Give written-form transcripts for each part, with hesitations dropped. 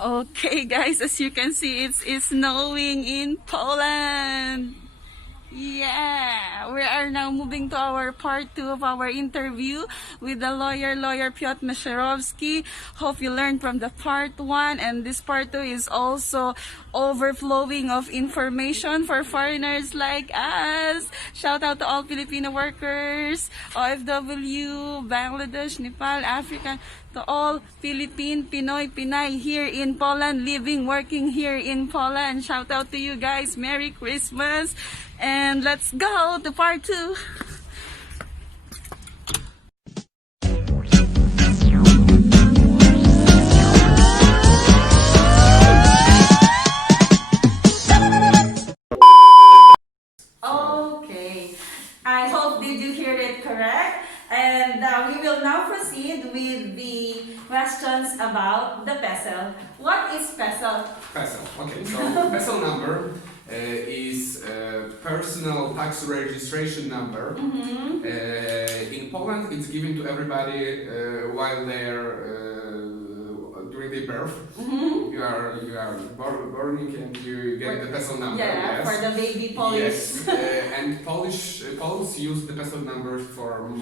Okay guys, as you can see, it's snowing in Poland. Yeah, we are now moving to our part 2 of our interview with the lawyer Piotr Mesherovsky. Hope you learned from the part 1, and this part 2 is also overflowing of information for foreigners like us. Shout out to all Filipino workers, OFW, Bangladesh, Nepal, African, to all Philippine, Pinoy, Pinay here in Poland, living, working here in Poland. Shout out to you guys. Merry Christmas. And let's go to part 2. Okay, I hope did you hear it correct? And we will now proceed with the questions about the PESEL. What is PESEL? PESEL. Okay, so PESEL number is personal tax registration number. In Poland, it's given to everybody while they're during their birth. You are born and you get the PESEL number. Yeah, yes. for the baby Polish. Yes, and Poles use the PESEL number for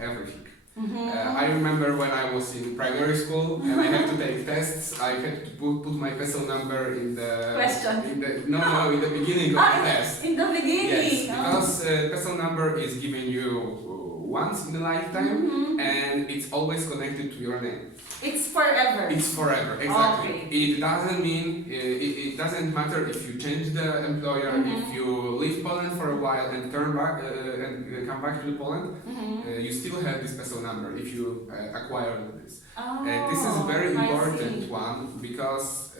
everything. I remember when I was in primary school and I had to take tests, I had to put my PESEL number in the... Question? In the beginning of the test. In the beginning? Yes, because PESEL number is given you once in a lifetime and it's always connected to your name. It's forever? It's forever, exactly. Okay. It doesn't mean, it doesn't matter if you change the employer, if you leave Poland for a while and turn back and come back to Poland, you still have this PESEL number if you acquire this. This is a very important one because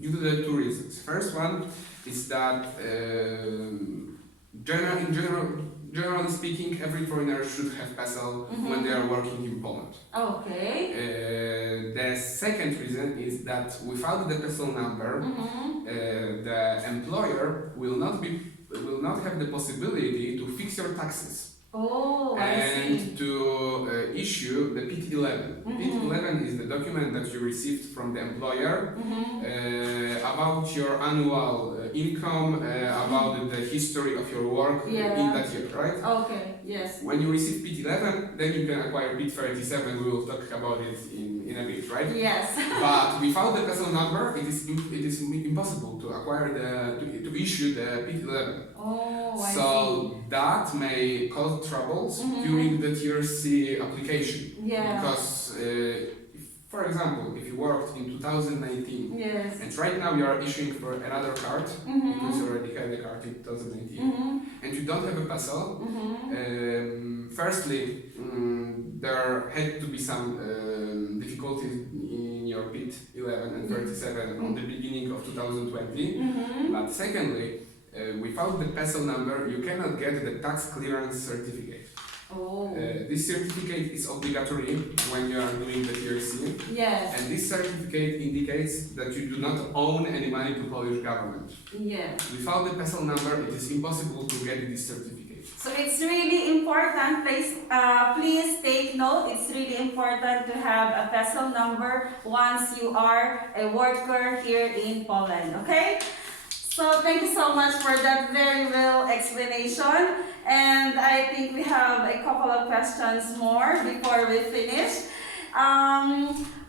due to the two reasons. First one is that generally speaking, every foreigner should have PESEL when they are working in Poland. Okay. The second reason is that without the PESEL number, the employer will not have the possibility to fix your taxes. Oh, I see. To issue the PET-11. PET-11 is the document that you received from the employer about your annual income, about the history of your work in that year, right? Okay, yes. When you receive PET-11, then you can acquire PET-37. We will talk about it in a bit, right? Yes. But without the PESEL number, it is impossible to acquire to issue the PET-11. Oh, I see. That may cause troubles during the TRC application. Yeah. Because, for example, if you worked in 2019 and right now you are issuing for another card because you already had a card in 2019 and you don't have a PESEL, firstly, there had to be some difficulties in your PET-11 and 37 on the beginning of 2020. But secondly, without the PESEL number, you cannot get the tax clearance certificate. Oh. This certificate is obligatory when you are doing the TRC. Yes. And this certificate indicates that you do not own any money to Polish government. Yes. Without the PESEL number, it is impossible to get this certificate. So it's really important, please take note, it's really important to have a PESEL number once you are a worker here in Poland, okay? So thank you so much for that very well explanation. And I think we have a couple of questions more before we finish.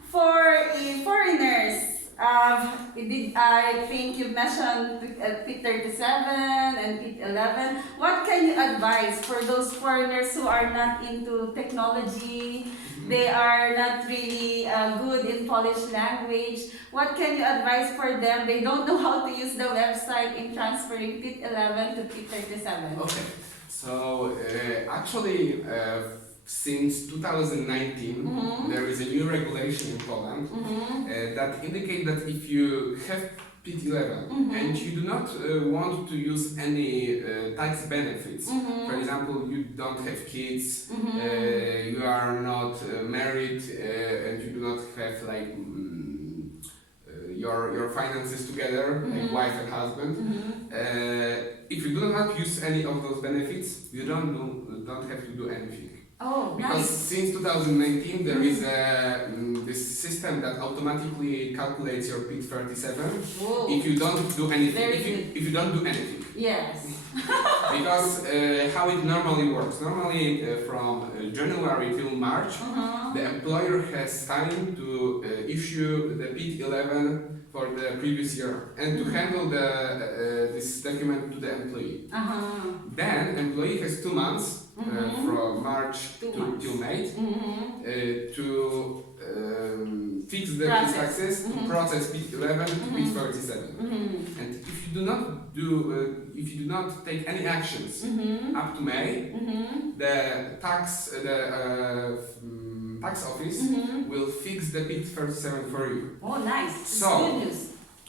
For foreigners, I think you mentioned PET-37 and PET-11. What can you advise for those foreigners who are not into technology? They are not really good in Polish language. What can you advise for them? They don't know how to use the website in transferring PET-11 to PET-37. Okay, so actually since 2019 there is a new regulation in Poland that indicates that if you have PET-11 and you do not want to use any tax benefits, for example, you don't have kids, you are not married, and you do not have like your finances together, like wife and husband. If you do not use any of those benefits, you don't have to do anything. Oh, because nice. since 2019 there is a this system that automatically calculates your PIT-37 Whoa. if you don't do anything. Very good. If you don't do anything. Yes. Because how it normally works. Normally from January till March, the employer has time to issue the PIT-11 for the previous year and to handle this document to the employee. Then employee has 2 months from March till May to fix the taxes, to process PIT-11 to PIT-37. And if you do not take any actions up to May, the tax office will fix the PIT-37 for you. Oh, nice. So, good news.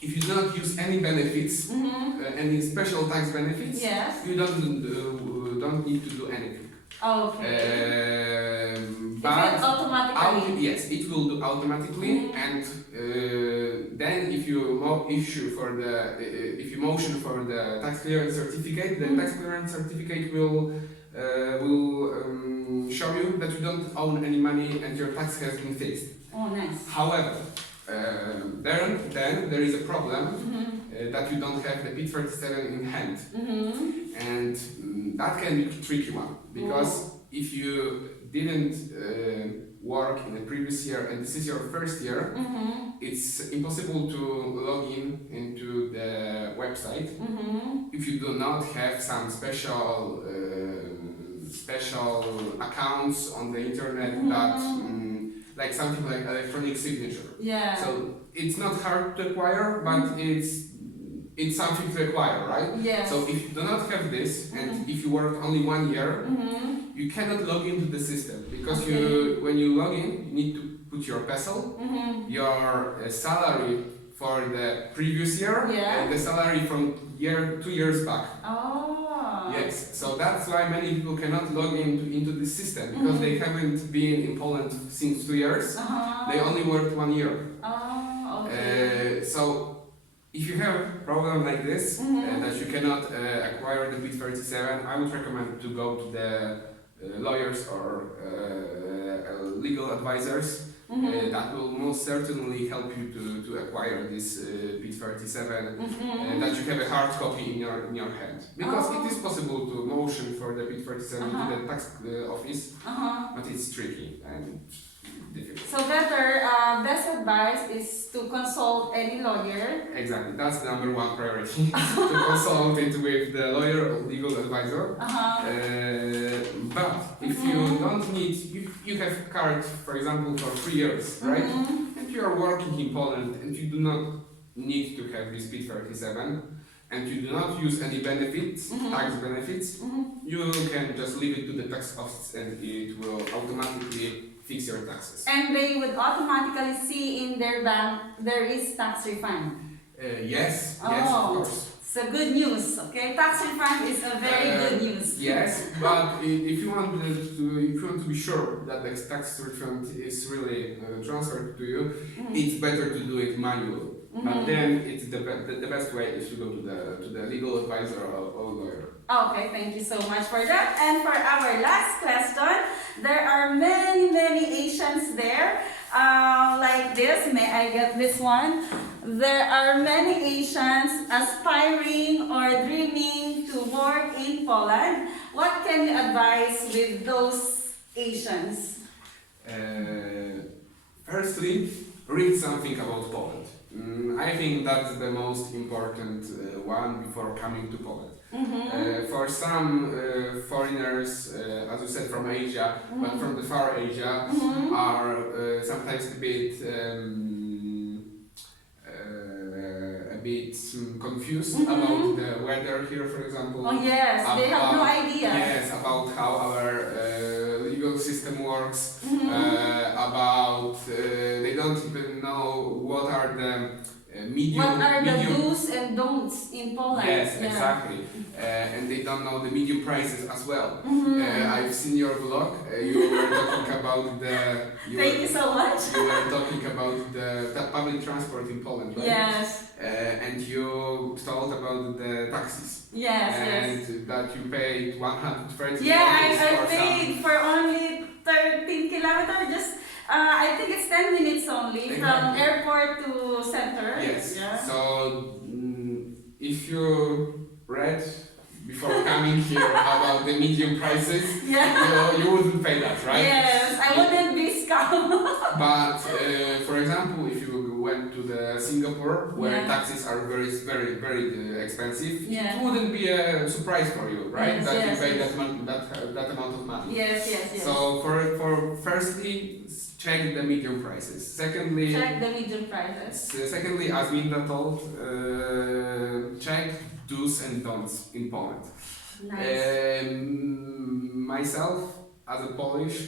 If you do not use any benefits, any special tax benefits, Yes. you don't need to do anything. Okay. But it will automatically. yes, it will do automatically, and then if you motion for the tax clearance certificate, the tax clearance certificate will show you that you don't own any money and your tax has been fixed. Oh, nice. However, then there is a problem that you don't have the PIT-37 in hand, and that can be a tricky one because if you didn't work in the previous year and this is your first year, it's impossible to log into the website if you do not have some special accounts on the internet that like something like electronic signature. Yeah. So it's not hard to acquire, but it's something to acquire, right? Yes. So if you do not have this, and if you work only 1 year, you cannot log into the system because when you log in, you need to put your PESEL, your salary for the previous year, and the salary from 2 years back. Oh. Yes, so that's why many people cannot log into this system because they haven't been in Poland since 2 years. They only worked 1 year. Oh, okay. So if you have a problem like this, that you cannot acquire the PIT-37, I would recommend to go to the lawyers or legal advisors. That will most certainly help you to acquire this PIT-37, that you have a hard copy in your hand. Because it is possible to motion for the PIT-37 to the tax office, but it's tricky and difficult. So best advice is to consult any lawyer. Exactly, that's the number 1 priority, to consult it with the lawyer or legal advisor. But if you don't need, you have card, for example, for 3 years, right? And you are working in Poland and you do not need to have this PIT-37, and you do not use any benefits, tax benefits, you can just leave it to the tax office and it will automatically fix your taxes. And they would automatically see in their bank there is tax refund. Yes, of course. So good news, okay? Tax refund is a very good news. Yes, but if you want to be sure that the tax refund is really transferred to you, it's better to do it manually. But then it's the best way is to go to the legal advisor or lawyer. Okay, thank you so much for that. And for our last question, there are many Asians there. Like this, may I get this one? There are many Asians aspiring or dreaming to work in Poland. What can you advise with those Asians? Firstly, read something about Poland. I think that's the most important one before coming to Poland. For some foreigners, as you said, from Asia, but from the far Asia, are sometimes a bit confused about the weather here, for example. Oh yes, they have no idea. Yes, about how our legal system works, about they don't even know what are the do's and don'ts in Poland. Yes, exactly. And they don't know the medium prices as well. I've seen your vlog. You were talking about Thank you so much. You were talking about the public transport in Poland, right? Yes. And you told about the taxis. Yes, and that you paid 130. Yeah, I paid for only 13 kilometers. Just I think it's 10 minutes only from Exactly. airport to center. Yes. Yeah. So if you read before coming here about the medium prices, Yeah. you wouldn't pay that, right? Yes, I wouldn't be scammed. But for example, if you went to the Singapore, where Yeah. taxes are very expensive, Yeah. it wouldn't be a surprise for you, right? Yes, That yes, you pay yes. that amount of money. Yes. So for firstly, check the medium prices. Secondly, Check the medium prices. secondly, as Minda told, check do's and don'ts in Poland. Nice. Myself, as a Polish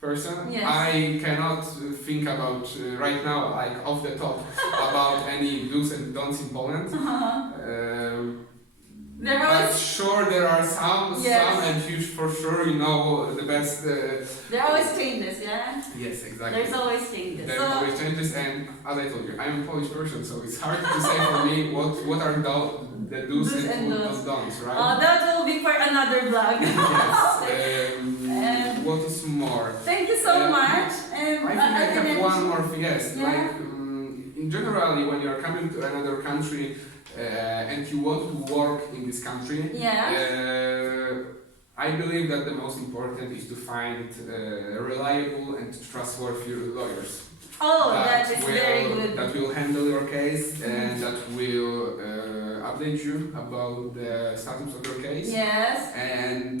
person, Yes. I cannot think about right now, like off the top, about any do's and don'ts in Poland. There But always, sure, there are some, Yes. and you for sure you know the best. there are always changes, yeah? Yes, exactly. There's always changes. There's So, always changes, and as I told you, I'm a Polish person, so it's hard to say for me what are the do's Do's and and don'ts. don'ts, right? that will be for another vlog. Yes. And- What is more? Thank you so much. And I think I have one more thing. Yes, Yeah. like in generally, when you are coming to another country and you want to work in this country, I believe that the most important is to find reliable and trustworthy lawyers. Oh, that is very good. That will handle your case and that will update you about the status of your case. Yes. And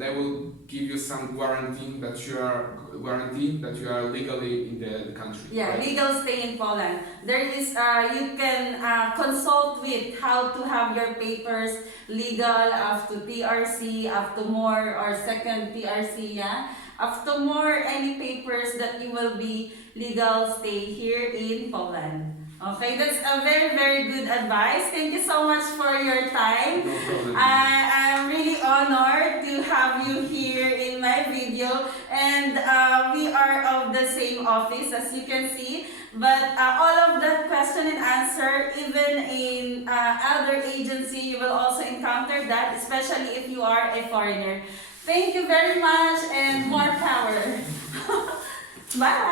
they will give you some guarantee that you are legally in the country. Yeah, right? legal stay in Poland. There is, you can consult with how to have your papers legal after TRC, after more or second TRC, yeah. After more any papers that you will be legal stay here in Poland. Okay, that's a very good advice. Thank you so much for your time. No problem. I'm really honored to have you here in my video, and we are of the same office as you can see, but all of that question and answer, even in other agency, you will also encounter that, especially if you are a foreigner. Thank you very much and more power. Bye.